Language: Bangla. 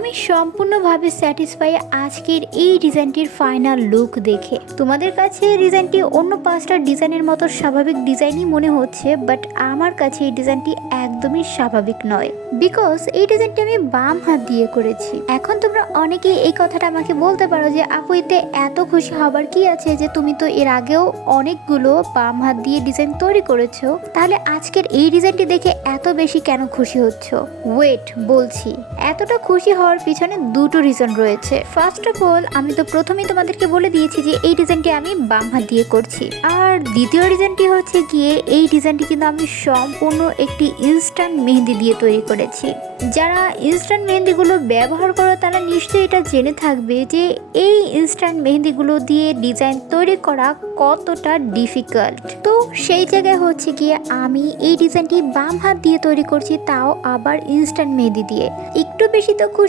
আমি সম্পূর্ণভাবে স্যাটিসফাই আজকের এই ডিজাইনটির ফাইনাল লুক দেখে। তোমাদের কাছে ডিজাইনটি অন্য 5টা ডিজাইনের মতো স্বাভাবিক ডিজাইনই মনে হচ্ছে, বাট আমার কাছে এই ডিজাইনটি একদমই স্বাভাবিক নয়, বিকজ এই ডিজাইনটি আমি বাম হাত দিয়ে করেছি। এখন তোমরা অনেকেই এই কথাটা আমাকে বলতে পারো যে আপু এতে এত খুশি হবার কি আছে, যে তুমি তো এর আগেও অনেকগুলো বাম হাত দিয়ে ডিজাইন তৈরি করেছো, তাহলে আজকের এই ডিজাইনটি দেখে এত বেশি কেন খুশি হচ্ছ? ওয়েট, বলছি। এতটা খুশি হওয়ার পিছনে দুটো রিজন রয়েছে। ফার্স্ট অফ অল, আমি তো প্রথমেই তোমাদেরকে বলে দিয়েছি যে এই ডিজাইনটি আমি বাম হাত দিয়ে করছি। আর দ্বিতীয় রিজনটি হচ্ছে গিয়ে এই ডিজাইনটি কিন্তু আমি সম্পূর্ণ একটি ইনস্ট্যান্ট মেহেন্দি দিয়ে তৈরি করেছি। যারা ইনস্ট্যান্ট মেহেন্দিগুলো ব্যবহার করো তারা নিশ্চয়ই এটা জেনে থাকবে যে এই ইনস্ট্যান্ট মেহেন্দিগুলো দিয়ে ডিজাইন তৈরি করা কতটা ডিফিকাল্ট। তো সেই জায়গায় হচ্ছে গিয়ে আমি এই ডিজাইনটি বাম হাত দিয়ে তৈরি করছি, তাও আবার ইনস্ট্যান্ট মেহেন্দি দিয়ে। একটু বেশি তো খুশি